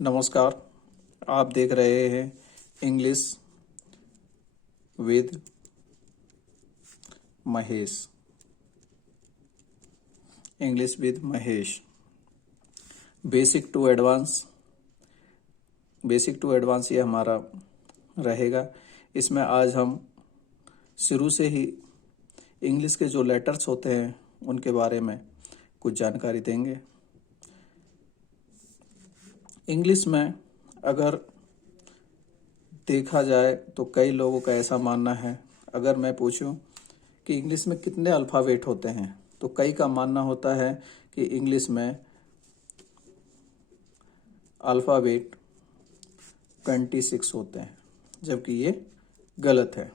नमस्कार। आप देख रहे हैं English with Mahesh. English with Mahesh. Basic to advance ये हमारा रहेगा। इसमें आज हम शुरू से ही इंग्लिश के जो लेटर्स होते हैं उनके बारे में कुछ जानकारी देंगे। इंग्लिश में अगर देखा जाए तो कई लोगों का ऐसा मानना है, अगर मैं पूछूं कि इंग्लिश में कितने अल्फ़ाबेट होते हैं तो कई का मानना होता है कि इंग्लिश में अल्फ़ाबेट 26 होते हैं, जबकि ये गलत है।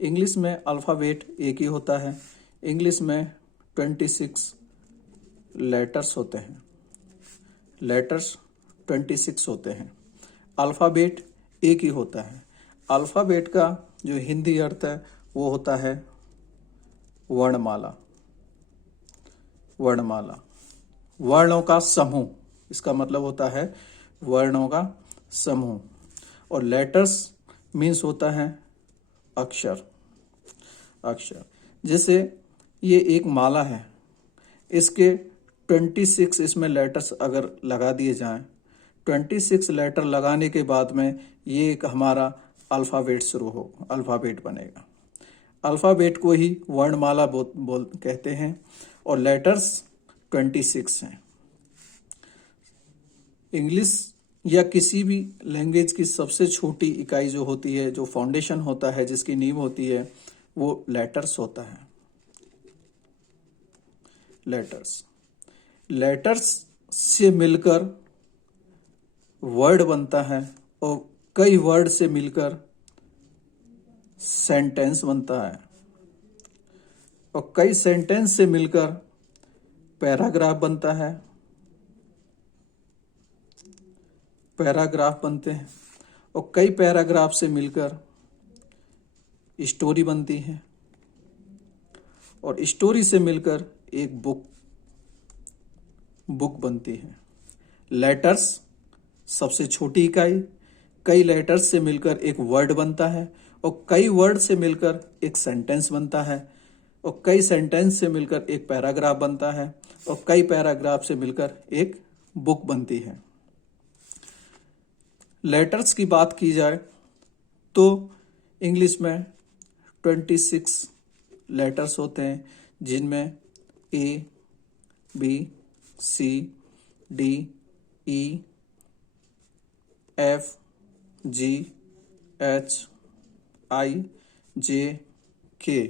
इंग्लिश में अल्फ़ाबेट एक ही होता है। इंग्लिश में 26 लेटर्स होते हैं। लेटर्स 26 होते हैं। अल्फ़ाबेट एक ही होता है। अल्फ़ाबेट का जो हिंदी अर्थ है वो होता है वर्णमाला। वर्णमाला, वर्णों का समूह, इसका मतलब होता है वर्णों का समूह। और लेटर्स मीन्स होता है अक्षर। अक्षर जैसे ये एक माला है, इसके 26 इसमें लेटर्स अगर लगा दिए जाएं, 26 लेटर लगाने के बाद में ये एक हमारा अल्फ़ाबेट बनेगा। अल्फ़ाबेट को ही वर्णमाला बोल कहते हैं और लेटर्स 26 हैं। इंग्लिश या किसी भी लैंग्वेज की सबसे छोटी इकाई जो होती है, जो फाउंडेशन होता है, जिसकी नींव होती है, वो लेटर्स होता है। लेटर्स से मिलकर वर्ड बनता है और कई वर्ड से मिलकर सेंटेंस बनता है और कई सेंटेंस से मिलकर पैराग्राफ बनता है। पैराग्राफ बनते हैं और कई पैराग्राफ से मिलकर स्टोरी बनती है और स्टोरी से मिलकर एक बुक बनती है। लेटर्स सबसे छोटी इकाई, कई लेटर्स से मिलकर एक वर्ड बनता है और कई वर्ड से मिलकर एक सेंटेंस बनता है और कई सेंटेंस से मिलकर एक पैराग्राफ बनता है और कई पैराग्राफ से मिलकर एक बुक बनती है। लेटर्स की बात की जाए तो इंग्लिश में 26 लेटर्स होते हैं, जिनमें A, B, C, D, E, F, G, H, I, J, K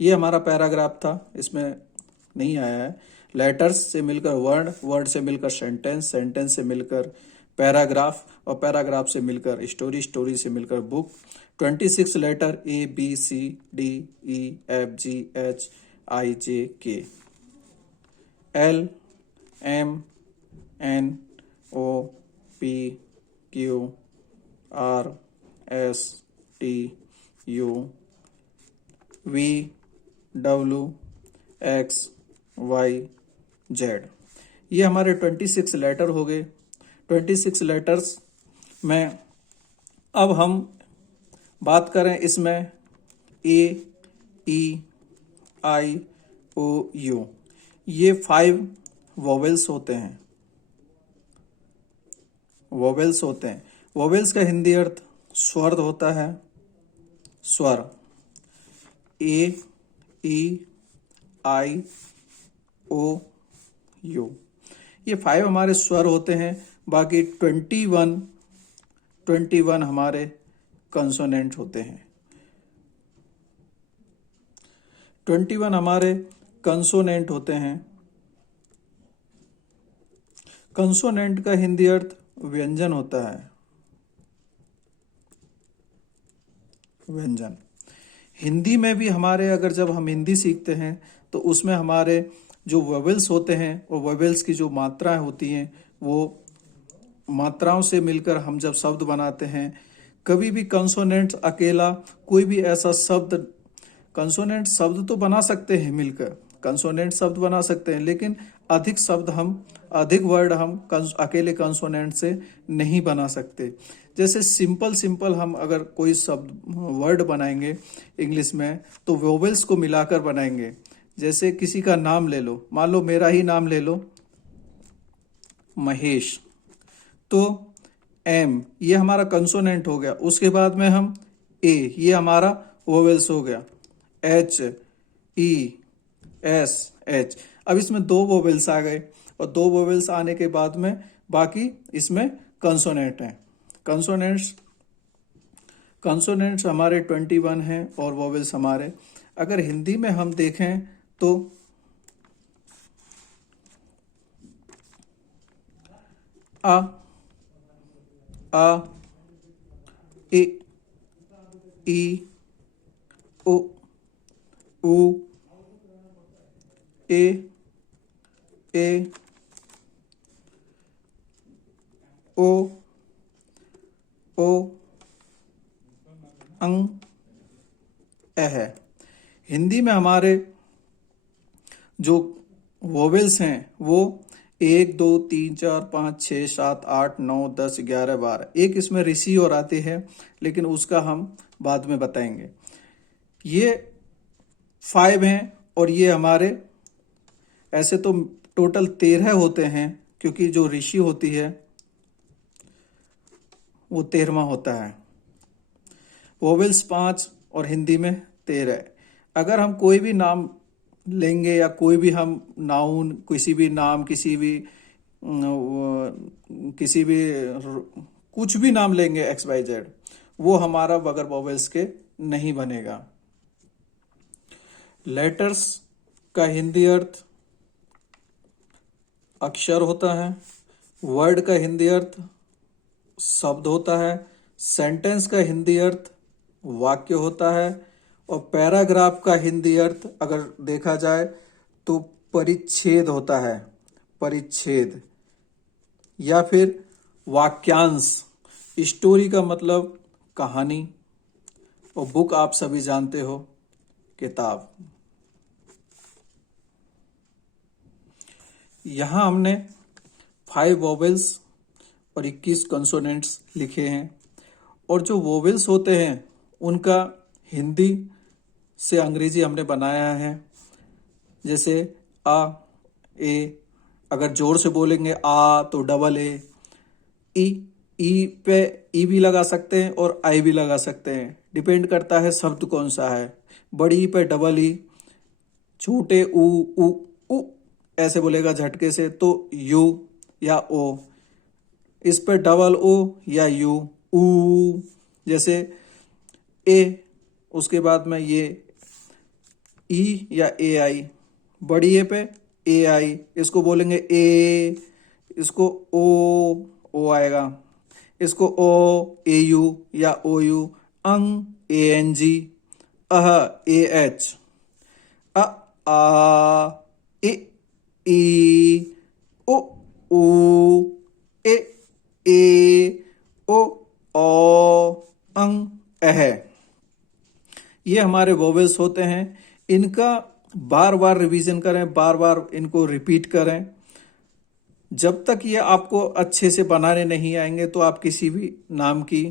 ये हमारा पैराग्राफ था, इसमें नहीं आया है। लेटर्स से मिलकर वर्ड, वर्ड से मिलकर सेंटेंस, सेंटेंस से मिलकर पैराग्राफ और पैराग्राफ से मिलकर स्टोरी, स्टोरी से मिलकर book. 26 letter A, B, C, D, E, F, G, H, I, J, K, L, M, N, O, P, Q, R, S, T, U, V, W, X, Y, Z। ये हमारे 26 letter हो गए। 26 letters में अब हम बात करें इसमें A, E, I, O, U, ये 5 वोवेल्स होते हैं। वोवेल्स का हिंदी अर्थ स्वर होता है। स्वर A, E, I, O, U, ये 5 हमारे स्वर होते हैं। बाकी 21 हमारे कंसोनेंट होते हैं। 21 हमारे कंसोनेंट होते हैं। कंसोनेंट का हिंदी अर्थ व्यंजन होता है। व्यंजन हिंदी में भी हमारे, अगर जब हम हिंदी सीखते हैं तो उसमें हमारे जो वोवेल्स होते हैं और वोवेल्स की जो मात्राएं होती हैं, वो मात्राओं से मिलकर हम जब शब्द बनाते हैं, कभी भी कंसोनेंट अकेला कोई भी ऐसा शब्द, कंसोनेंट शब्द तो बना सकते हैं मिलकर, कंसोनेंट शब्द बना सकते हैं, लेकिन अधिक वर्ड हम अकेले कंसोनेंट से नहीं बना सकते। जैसे सिंपल सिंपल हम अगर कोई शब्द वर्ड बनाएंगे इंग्लिश में तो वोवेल्स को मिलाकर बनाएंगे। जैसे किसी का नाम ले लो, मान लो मेरा ही नाम ले लो, महेश, तो एम ये हमारा कंसोनेंट हो गया, उसके बाद में हम ए ये हमारा वोवेल्स हो गया, एच, ई, एस, एच। अब इसमें दो वोवेल्स आ गए और दो वोवेल्स आने के बाद में बाकी इसमें कंसोनेंट हैं। कंसोनेंट्स हमारे 21 हैं और वोवेल्स हमारे, अगर हिंदी में हम देखें तो आ, ए, ई, ओ, उ, ए, ओ, अंग, है। हिंदी में हमारे जो वोवेल्स हैं वो 1, 2, 3, 4, 5, 6, 7, 8, 9, 10, 11, 12, एक इसमें ऋषि और आते हैं, लेकिन उसका हम बाद में बताएंगे। ये 5 हैं और ये हमारे, ऐसे तो टोटल 13 होते हैं, क्योंकि जो ऋषि होती है वो 13वां होता है। वोवेल्स 5 और हिंदी में 13। अगर हम कोई भी नाम लेंगे या कोई भी हम नाउन, किसी भी नाम, किसी भी कुछ भी नाम लेंगे XYZ, वो हमारा बगैर वोवेल्स के नहीं बनेगा। लेटर्स का हिंदी अर्थ अक्षर होता है, वर्ड का हिंदी अर्थ शब्द होता है, सेंटेंस का हिंदी अर्थ वाक्य होता है, और पैराग्राफ का हिंदी अर्थ अगर देखा जाए तो परिच्छेद होता है, परिच्छेद या फिर वाक्यांश। स्टोरी का मतलब कहानी, और बुक आप सभी जानते हो, किताब। यहाँ हमने 5 वोवेल्स और 21 कंसोनेंट्स लिखे हैं, और जो वोवेल्स होते हैं उनका हिंदी से अंग्रेजी हमने बनाया है। जैसे आ, ए, अगर जोर से बोलेंगे आ तो डबल ए, ई पे ई भी लगा सकते हैं और आई भी लगा सकते हैं, डिपेंड करता है शब्द कौन सा है। बड़ी पे डबल ई, छोटे उ ऐसे बोलेगा झटके से तो यू या ओ, इस पे डबल ओ या यू, ऊ। जैसे ए, उसके बाद में ये ई या ए आई, बड़ी ए पे ए आई, इसको बोलेंगे ए, इसको ओ आएगा, इसको ओ ए यू या ओ यू, अंग A N G, uh A H, आ ई ओ ऊ ए ओ अंग अह। ये हमारे वोवेल्स होते हैं। इनका बार बार रिवीजन करें, बार बार इनको रिपीट करें। जब तक ये आपको अच्छे से बनाने नहीं आएंगे तो आप किसी भी नाम की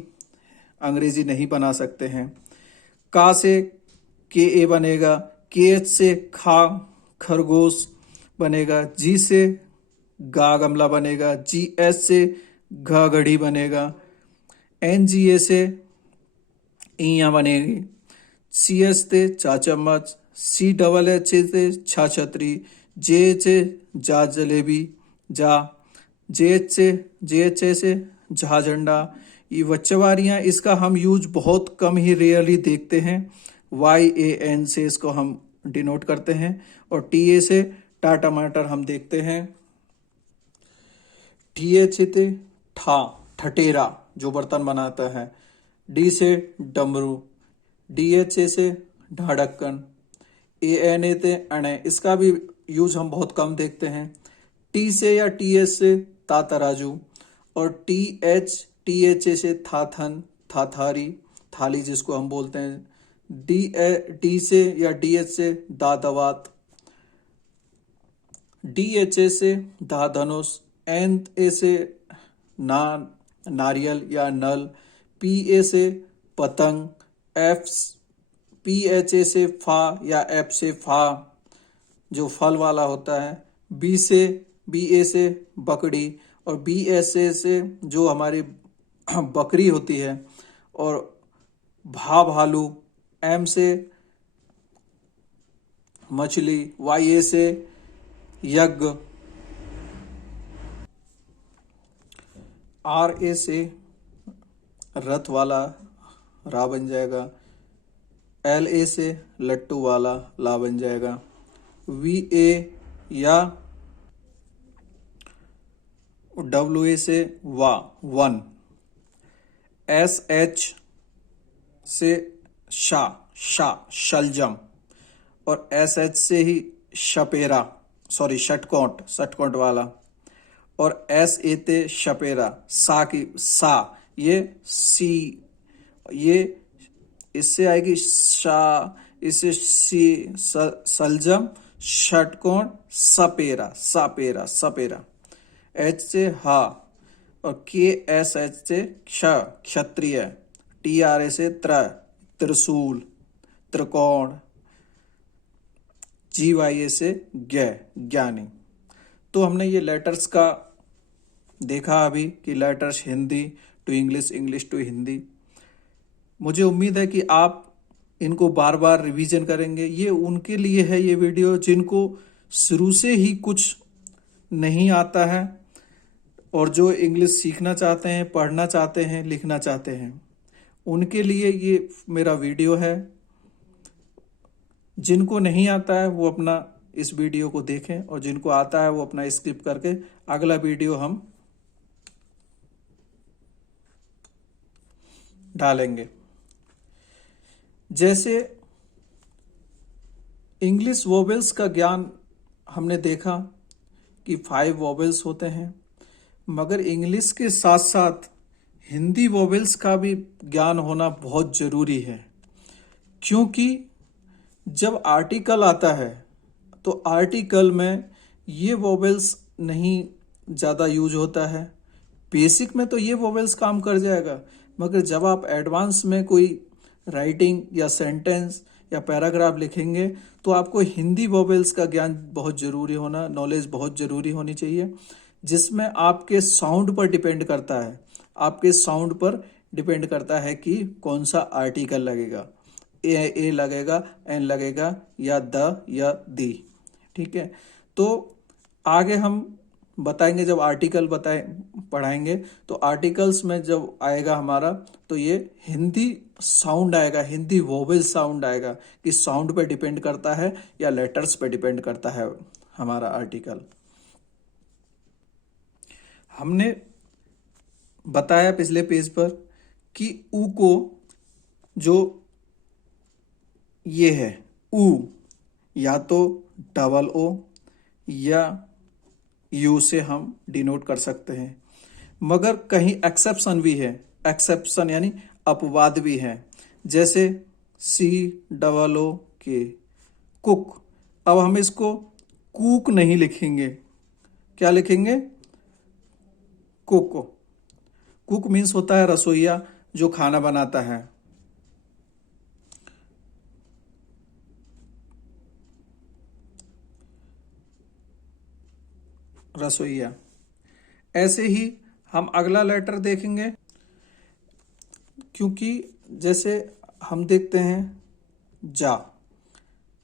अंग्रेजी नहीं बना सकते हैं। का से के ए बनेगा, के एच से खा खरगोश बनेगा, जी से गा गमला बनेगा, जी एस से घा घड़ी बनेगा, एन जी ए से ईया बनेगी, सी एस से चा चम्मच, सी डबल एच से छा छतरी, जे एच से जा जलेबी जा, जे एच ए से झा झंडा। ये वच्चवारियाँ, इसका हम यूज बहुत कम ही रेयरली देखते हैं। YAN से इसको हम डिनोट करते हैं, और TA से टा टमाटर हम देखते हैं। TH से ठा ठटेरा जो बर्तन बनाता है, D से डमरू, DH से ढाढक्कन, ANA से अणे, इसका भी यूज हम बहुत कम देखते हैं। T से या TS से तातराजू, और THA से थाथन थाथारी थाली जिसको हम बोलते हैं। D से या DH से दादवात, DHA से धाधनुष, NA से नारियल या नल, PA से पतंग, PHA से फा या F से फा जो फल वाला होता है, BA से बकड़ी, और BSA से जो हमारी बकरी होती है, और भालू, M से मछली, YA से यज्ञ, RA से रथ वाला रा बन जाएगा, LA से लट्टू वाला ला बन जाएगा, VA या WA से वन, SH से शलजम, और SH से ही शपेरा, षटकोट वाला, और SA ते शपेरा, सा ये सी, ये इससे आएगी इससे सलजम, षटकोण, सपेरा, H से हा, और KSH से क्षत्रिय, TRA से त्रिशूल, त्रिकोण, GYA से ज्ञानी। तो हमने ये लेटर्स का देखा अभी कि letters Hindi to English, English to Hindi. मुझे उम्मीद है कि आप इनको बार बार रिवीजन करेंगे। ये उनके लिए है ये वीडियो जिनको शुरू से ही कुछ नहीं आता है और जो इंग्लिश सीखना चाहते हैं, पढ़ना चाहते हैं, लिखना चाहते हैं, उनके लिए ये मेरा वीडियो है। जिनको नहीं आता है वो अपना इस वीडियो को देखें, और जिनको आता है वो अपना स्किप करके अगला वीडियो हम डालेंगे। जैसे इंग्लिश वोवेल्स का ज्ञान हमने देखा कि 5 वोवेल्स होते हैं, मगर इंग्लिश के साथ साथ हिंदी वोवेल्स का भी ज्ञान होना बहुत जरूरी है, क्योंकि जब आर्टिकल आता है तो आर्टिकल में ये वोवेल्स नहीं ज़्यादा यूज होता है। बेसिक में तो ये वोवेल्स काम कर जाएगा, मगर जब आप एडवांस में कोई राइटिंग या सेंटेंस या पैराग्राफ लिखेंगे तो आपको हिंदी वोवेल्स का ज्ञान बहुत ज़रूरी होना, नॉलेज बहुत ज़रूरी होनी चाहिए, जिसमें आपके साउंड पर डिपेंड करता है। आपके साउंड पर डिपेंड करता है कि कौन सा आर्टिकल लगेगा, ए लगेगा, एन लगेगा, या द या दी। ठीक है, तो आगे हम बताएंगे, जब आर्टिकल पढ़ाएंगे तो आर्टिकल्स में जब आएगा हमारा तो ये हिंदी साउंड आएगा, हिंदी वोवेल साउंड आएगा कि साउंड पे डिपेंड करता है या लेटर्स पे डिपेंड करता है हमारा आर्टिकल। हमने बताया पिछले पेज पर कि ऊ को जो ये है ऊ, या तो डबल ओ या यू से हम डिनोट कर सकते हैं, मगर कहीं एक्सेप्शन भी है। एक्सेप्शन यानी अपवाद भी है, जैसे COO कुक। अब हम इसको कुक नहीं लिखेंगे, क्या लिखेंगे? कुक। कुक मीन्स होता है रसोइया, जो खाना बनाता है। रसोइया। ऐसे ही हम अगला लेटर देखेंगे, क्योंकि जैसे हम देखते हैं जा,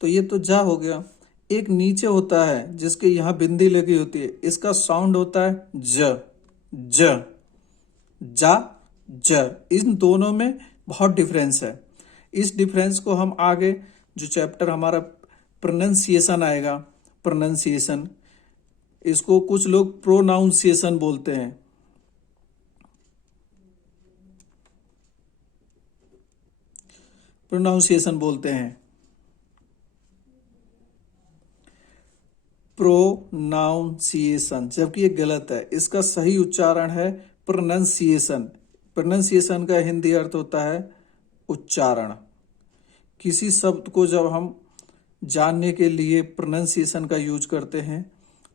तो ये तो जा हो गया। एक नीचे होता है जिसके यहां बिंदी लगी होती है, इसका साउंड होता है ज, जा, ज। इन दोनों में बहुत डिफरेंस है। इस डिफरेंस को हम आगे जो चैप्टर हमारा प्रोनाउंसिएशन आएगा, प्रोनाउंसिएशन, इसको कुछ लोग प्रोनाउंसिएशन बोलते हैं। प्रोनाउंसिएशन बोलते हैं, प्रोनाउंसिएशन, जबकि ये गलत है। इसका सही उच्चारण है प्रोनाउंसिएशन। प्रोनाउंसिएशन का हिंदी अर्थ होता है उच्चारण। किसी शब्द को जब हम जानने के लिए प्रोनाउंसिएशन का यूज करते हैं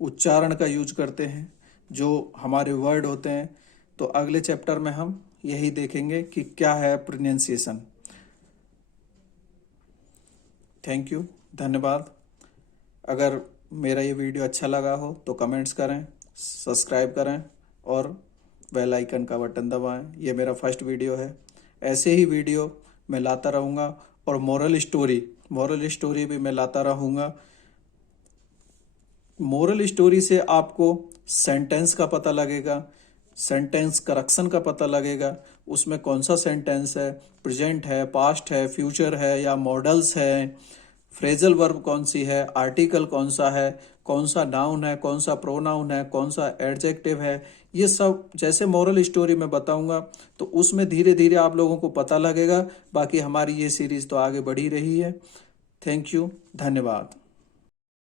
उच्चारण का यूज करते हैं, जो हमारे वर्ड होते हैं। तो अगले चैप्टर में हम यही देखेंगे कि क्या है प्रोनाउंसिएशन। थैंक यू, धन्यवाद। अगर मेरा ये वीडियो अच्छा लगा हो तो कमेंट्स करें, सब्सक्राइब करें और बेल आइकन का बटन दबाएं। ये मेरा फर्स्ट वीडियो है, ऐसे ही वीडियो मैं लाता रहूँगा। और मोरल स्टोरी भी मैं लाता रहूँगा। मोरल स्टोरी से आपको सेंटेंस का पता लगेगा, सेंटेंस करेक्शन का पता लगेगा, उसमें कौन सा सेंटेंस है, प्रेजेंट है, पास्ट है, फ्यूचर है या मॉडल्स है, फ्रेजल वर्ब कौन सी है, आर्टिकल कौन सा है, कौन सा नाउन है, कौन सा प्रोनाउन है, कौन सा एडजेक्टिव है। ये सब जैसे मोरल स्टोरी में बताऊंगा तो उसमें धीरे धीरे आप लोगों को पता लगेगा। बाकी हमारी ये सीरीज तो आगे बढ़ी रही है। थैंक यू, धन्यवाद।